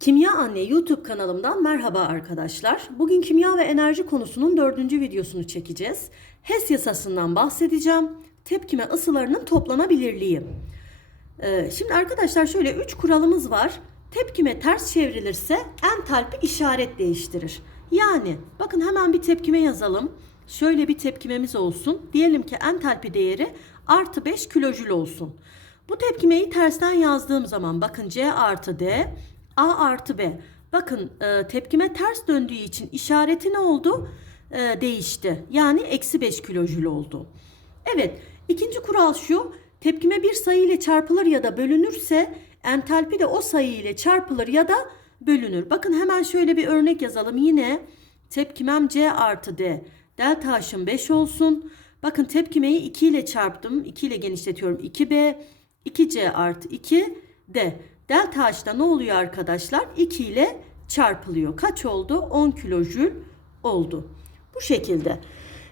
Kimya Anne YouTube kanalımdan merhaba arkadaşlar. Bugün kimya ve enerji konusunun dördüncü videosunu çekeceğiz. HES yasasından bahsedeceğim. Tepkime ısılarının toplanabilirliği. Ee, şimdi arkadaşlar şöyle üç kuralımız var. Tepkime ters çevrilirse entalpi işaret değiştirir. Yani bakın hemen bir tepkime yazalım. Şöyle bir tepkimemiz olsun. Diyelim ki entalpi değeri artı 5 kilojül olsun. Bu tepkimeyi tersten yazdığım zaman bakın C artı D, A artı B. Bakın e, tepkime ters döndüğü için işareti ne oldu? E, değişti. Yani eksi 5 kilojül oldu. Evet ikinci kural şu. Tepkime bir sayı ile çarpılır ya da bölünürse entalpi de o sayı ile çarpılır ya da bölünür. Bakın hemen şöyle bir örnek yazalım. Yine tepkimem C artı D. Delta H'ım 5 olsun. Bakın tepkimeyi 2 ile çarptım. 2 ile genişletiyorum. 2B, 2C artı 2 D. Delta H'da ne oluyor arkadaşlar? 2 ile çarpılıyor. Kaç oldu? 10 kilojül oldu. Bu şekilde.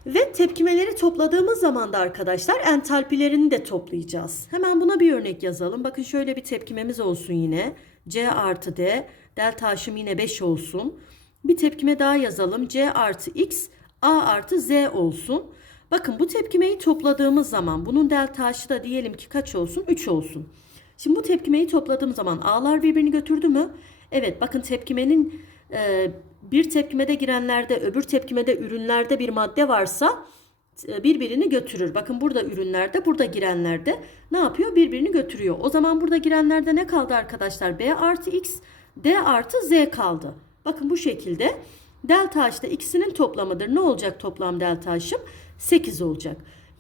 Ve tepkimeleri topladığımız zaman da arkadaşlar entalpilerini de toplayacağız. Hemen buna bir örnek yazalım. Bakın şöyle bir tepkimemiz olsun yine. C artı D. Delta H'ım yine 5 olsun. Bir tepkime daha yazalım. C artı X. A artı Z olsun. Bakın bu tepkimeyi topladığımız zaman bunun delta H'ı da diyelim ki kaç olsun? 3 olsun. Şimdi bu tepkimeyi topladığım zaman A'lar birbirini götürdü mü? Evet bakın tepkimenin e, bir tepkimede girenlerde öbür tepkimede ürünlerde bir madde varsa e, birbirini götürür. Bakın burada ürünlerde burada girenlerde ne yapıyor? Birbirini götürüyor. O zaman burada girenlerde ne kaldı arkadaşlar? B artı X, D artı Z kaldı. Bakın bu şekilde delta H ikisinin toplamıdır. Ne olacak toplam delta H'ım? 8 olacak.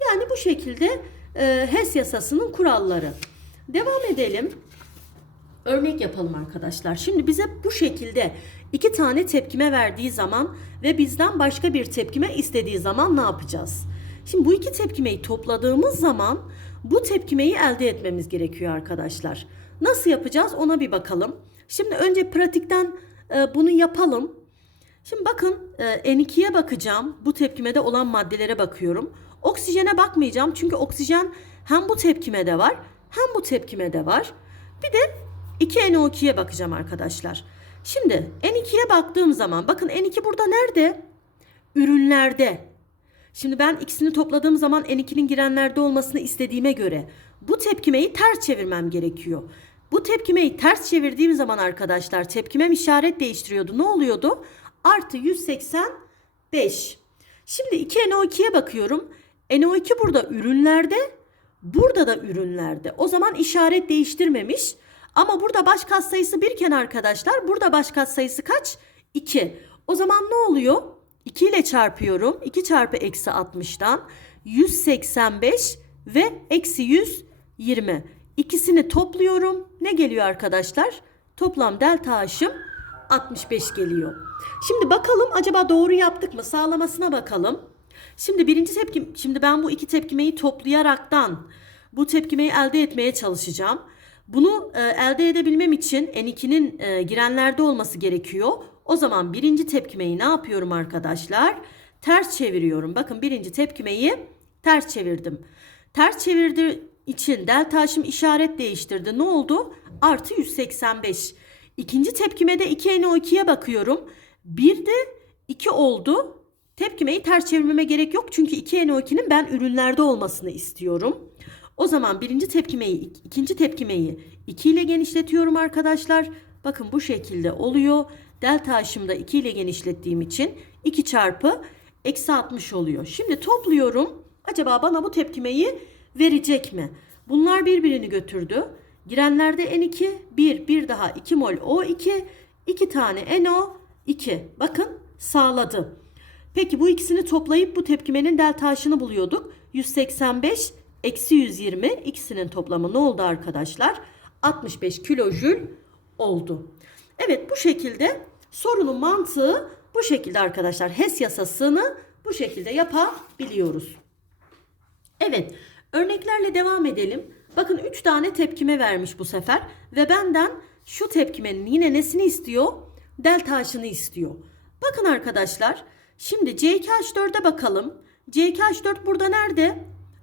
Yani bu şekilde e, HES yasasının kuralları. Devam edelim. Örnek yapalım arkadaşlar. Şimdi bize bu şekilde iki tane tepkime verdiği zaman ve bizden başka bir tepkime istediği zaman ne yapacağız? Şimdi bu iki tepkimeyi topladığımız zaman bu tepkimeyi elde etmemiz gerekiyor arkadaşlar. Nasıl yapacağız ona bir bakalım. Şimdi önce pratikten e, bunu yapalım. Şimdi bakın e, N2'ye bakacağım. Bu tepkimede olan maddelere bakıyorum. Oksijene bakmayacağım çünkü oksijen hem bu tepkimede var hem bu tepkimede var. Bir de 2NO2'ye bakacağım arkadaşlar. Şimdi N2'ye baktığım zaman bakın N2 burada nerede? Ürünlerde. Şimdi ben ikisini topladığım zaman N2'nin girenlerde olmasını istediğime göre bu tepkimeyi ters çevirmem gerekiyor. Bu tepkimeyi ters çevirdiğim zaman arkadaşlar tepkimem işaret değiştiriyordu. Ne oluyordu? Artı 185. Şimdi 2NO2'ye bakıyorum. NO2 burada ürünlerde, burada da ürünlerde. O zaman işaret değiştirmemiş. Ama burada baş katsayısı birken arkadaşlar burada baş katsayısı kaç? 2. O zaman ne oluyor? 2 ile çarpıyorum. 2 çarpı eksi 60'dan 185 ve eksi 120. İkisini topluyorum. Ne geliyor arkadaşlar? Toplam delta H'ım 65 geliyor. Şimdi bakalım acaba doğru yaptık mı? Sağlamasına bakalım. Şimdi birinci tepkim, şimdi ben bu iki tepkimeyi toplayaraktan bu tepkimeyi elde etmeye çalışacağım. Bunu e, elde edebilmem için N2'nin e, girenlerde olması gerekiyor. O zaman birinci tepkimeyi ne yapıyorum arkadaşlar? Ters çeviriyorum. Bakın birinci tepkimeyi ters çevirdim. Ters çevirdiği için delta H'ım işaret değiştirdi. Ne oldu? Artı 185. İkinci tepkimede 2NO2'ye bakıyorum. Bir de 2 oldu. Tepkimeyi ters çevirmeme gerek yok. Çünkü 2NO2'nin ben ürünlerde olmasını istiyorum. O zaman birinci tepkimeyi, ikinci tepkimeyi 2 ile genişletiyorum arkadaşlar. Bakın bu şekilde oluyor. Delta H'ımda 2 ile genişlettiğim için 2 çarpı eksi 60 oluyor. Şimdi topluyorum. Acaba bana bu tepkimeyi verecek mi? Bunlar birbirini götürdü. Girenlerde N2, 1, bir daha 2 mol O2, 2 tane NO2. Bakın sağladı. Peki bu ikisini toplayıp bu tepkimenin delta H'ını buluyorduk. 185 eksi 120 ikisinin toplamı ne oldu arkadaşlar? 65 kilojül oldu. Evet bu şekilde sorunun mantığı bu şekilde arkadaşlar. HES yasasını bu şekilde yapabiliyoruz. Evet örneklerle devam edelim. Bakın 3 tane tepkime vermiş bu sefer ve benden şu tepkimenin yine nesini istiyor? Delta H'ını istiyor. Bakın arkadaşlar şimdi C2H4'e bakalım. C2H4 burada nerede?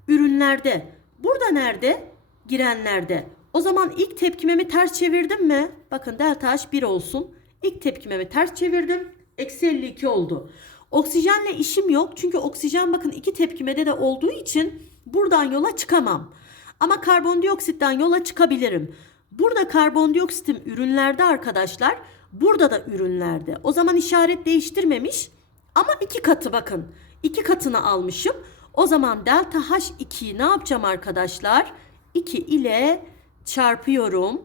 Ürünlerde. Burada nerede? Girenlerde. O zaman ilk tepkimemi ters çevirdim mi? Bakın delta H 1 olsun. İlk tepkimemi ters çevirdim. Eksi 52 oldu. Oksijenle işim yok. Çünkü oksijen bakın iki tepkimede de olduğu için buradan yola çıkamam. Ama karbondioksitten yola çıkabilirim. Burada karbondioksitim ürünlerde arkadaşlar. Burada da ürünlerde. O zaman işaret değiştirmemiş. Ama iki katı bakın. iki katını almışım. O zaman delta H2'yi ne yapacağım arkadaşlar? 2 ile çarpıyorum.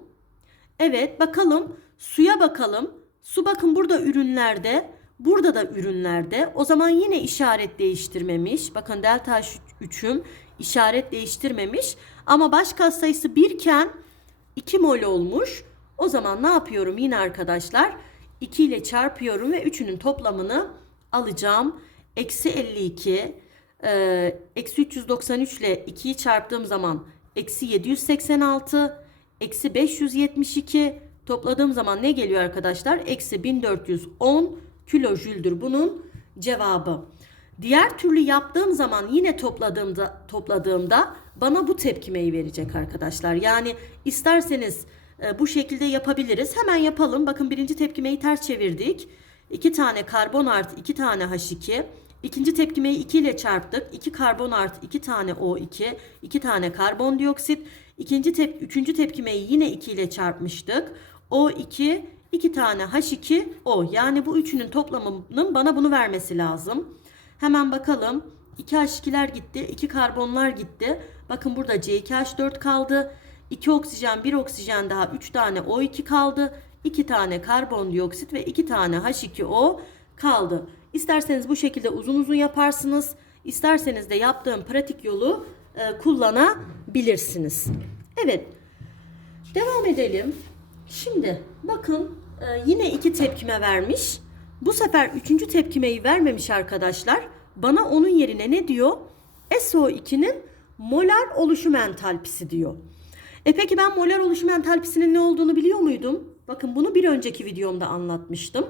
Evet bakalım suya bakalım. Su bakın burada ürünlerde. Burada da ürünlerde. O zaman yine işaret değiştirmemiş. Bakın delta H3'üm işaret değiştirmemiş. Ama baş kat sayısı 1 iken 2 mol olmuş. O zaman ne yapıyorum yine arkadaşlar? 2 ile çarpıyorum ve üçünün toplamını alacağım. Eksi 52. e, Eksi 393 ile 2'yi çarptığım zaman eksi 786. Eksi 572. Topladığım zaman ne geliyor arkadaşlar? Eksi 1410 kilojüldür bunun cevabı. Diğer türlü yaptığım zaman yine topladığımda topladığımda bana bu tepkimeyi verecek arkadaşlar. Yani isterseniz e, bu şekilde yapabiliriz. Hemen yapalım. Bakın birinci tepkimeyi ters çevirdik. 2 tane karbon artı 2 tane H2. İkinci tepkimeyi 2 ile çarptık. 2 karbon artı 2 tane O2. 2 tane karbondioksit. İkinci tep üçüncü tepkimeyi yine 2 ile çarpmıştık. O2 2 tane H2O. Yani bu üçünün toplamının bana bunu vermesi lazım. Hemen bakalım. 2 H2'ler gitti. 2 karbonlar gitti. Bakın burada C2H4 kaldı. 2 oksijen, 1 oksijen daha 3 tane O2 kaldı. 2 tane karbondioksit ve 2 tane H2O kaldı. İsterseniz bu şekilde uzun uzun yaparsınız. İsterseniz de yaptığım pratik yolu e, kullanabilirsiniz. Evet. Devam edelim. Şimdi bakın e, yine iki tepkime vermiş. Bu sefer üçüncü tepkimeyi vermemiş arkadaşlar. Bana onun yerine ne diyor? SO2'nin molar oluşum entalpisi diyor. E peki ben molar oluşum entalpisinin ne olduğunu biliyor muydum? Bakın bunu bir önceki videomda anlatmıştım.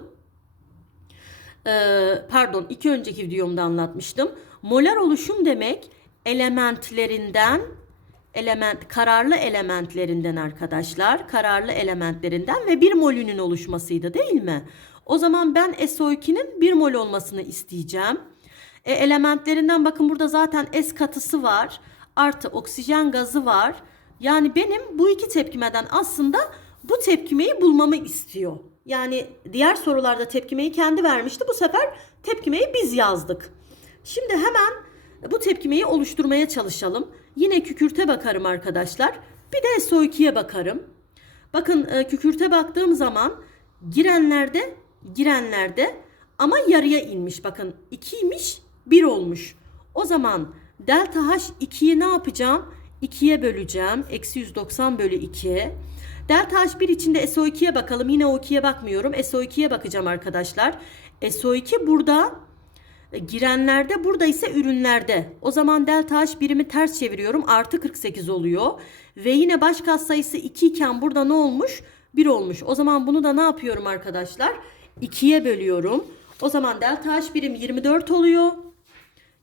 Ee, pardon iki önceki videomda anlatmıştım. Molar oluşum demek elementlerinden element kararlı elementlerinden arkadaşlar kararlı elementlerinden ve bir molünün oluşmasıydı değil mi? O zaman ben SO2'nin bir mol olmasını isteyeceğim. E, elementlerinden bakın burada zaten S katısı var. Artı oksijen gazı var. Yani benim bu iki tepkimeden aslında bu tepkimeyi bulmamı istiyor. Yani diğer sorularda tepkimeyi kendi vermişti. Bu sefer tepkimeyi biz yazdık. Şimdi hemen bu tepkimeyi oluşturmaya çalışalım. Yine kükürte bakarım arkadaşlar. Bir de SO2'ye bakarım. Bakın e, kükürte baktığım zaman girenlerde girenlerde ama yarıya inmiş. Bakın 2'ymiş 1 olmuş. O zaman delta H2'yi ne yapacağım? 2'ye böleceğim. Eksi 190 bölü 2. Delta H1 içinde SO2'ye bakalım. Yine O2'ye bakmıyorum. SO2'ye bakacağım arkadaşlar. SO2 burada e, girenlerde burada ise ürünlerde. O zaman delta H birimi ters çeviriyorum. Artı 48 oluyor. Ve yine baş kat sayısı 2 iken burada ne olmuş? 1 olmuş. O zaman bunu da ne yapıyorum arkadaşlar? 2'ye bölüyorum. O zaman delta H birim 24 oluyor.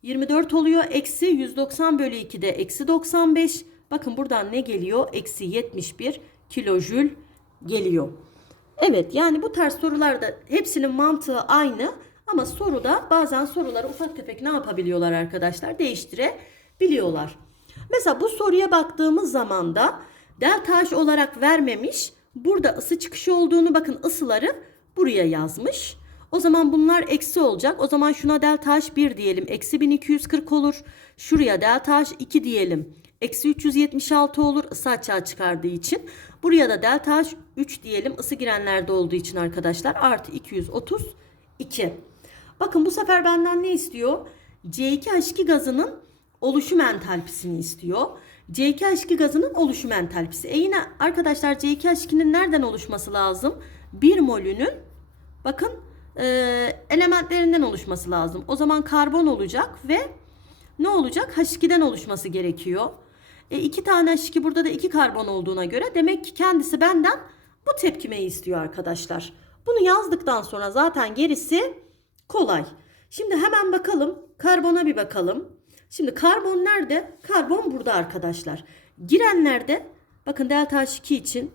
24 oluyor. Eksi 190 bölü 2'de eksi 95. Bakın buradan ne geliyor? Eksi 71 kilojül geliyor. Evet yani bu tarz sorularda hepsinin mantığı aynı. Ama soruda bazen soruları ufak tefek ne yapabiliyorlar arkadaşlar? Değiştirebiliyorlar. Mesela bu soruya baktığımız zaman da delta H olarak vermemiş. Burada ısı çıkışı olduğunu bakın ısıları buraya yazmış. O zaman bunlar eksi olacak. O zaman şuna delta H 1 diyelim. Eksi 1240 olur. Şuraya delta H 2 diyelim. Eksi 376 olur ısı açığa çıkardığı için. Buraya da delta H 3 diyelim ısı girenlerde olduğu için arkadaşlar. Artı 232. Bakın bu sefer benden ne istiyor? C2H2 gazının oluşum entalpisini istiyor. C2H2 gazının oluşum entalpisi. E yine arkadaşlar C2H2'nin nereden oluşması lazım? 1 molünün bakın e, elementlerinden oluşması lazım. O zaman karbon olacak ve ne olacak? H2'den oluşması gerekiyor. E, iki tane H2 burada da iki karbon olduğuna göre demek ki kendisi benden bu tepkimeyi istiyor arkadaşlar. Bunu yazdıktan sonra zaten gerisi kolay. Şimdi hemen bakalım. Karbona bir bakalım. Şimdi karbon nerede? Karbon burada arkadaşlar. Girenlerde Bakın delta H2 için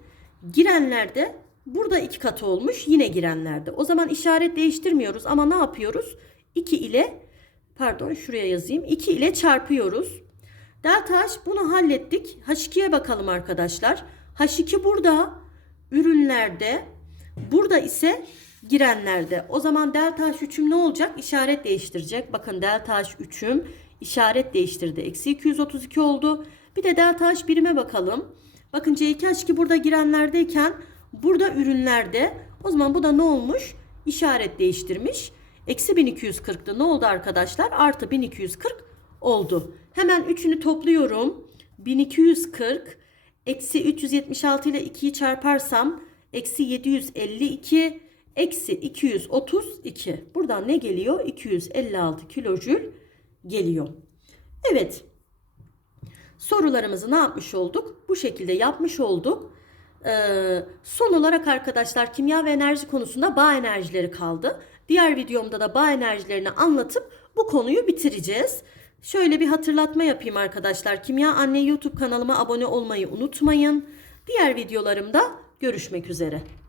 girenlerde burada iki katı olmuş yine girenlerde. O zaman işaret değiştirmiyoruz ama ne yapıyoruz? 2 ile pardon şuraya yazayım. 2 ile çarpıyoruz. Delta H bunu hallettik. H2'ye bakalım arkadaşlar. H2 burada ürünlerde burada ise girenlerde. O zaman delta H3'üm ne olacak? İşaret değiştirecek. Bakın delta H3'üm işaret değiştirdi. Eksi 232 oldu. Bir de delta H birime bakalım. Bakın C2H2 burada girenlerdeyken burada ürünlerde. O zaman bu da ne olmuş? İşaret değiştirmiş. Eksi 1240'tı. Ne oldu arkadaşlar? Artı 1240 oldu. Hemen üçünü topluyorum. 1240 eksi 376 ile 2'yi çarparsam eksi 752 eksi 232. Buradan ne geliyor? 256 kilojül geliyor. Evet. Sorularımızı ne yapmış olduk? Bu şekilde yapmış olduk. Ee, son olarak arkadaşlar kimya ve enerji konusunda bağ enerjileri kaldı. Diğer videomda da bağ enerjilerini anlatıp bu konuyu bitireceğiz. Şöyle bir hatırlatma yapayım arkadaşlar. Kimya Anne YouTube kanalıma abone olmayı unutmayın. Diğer videolarımda görüşmek üzere.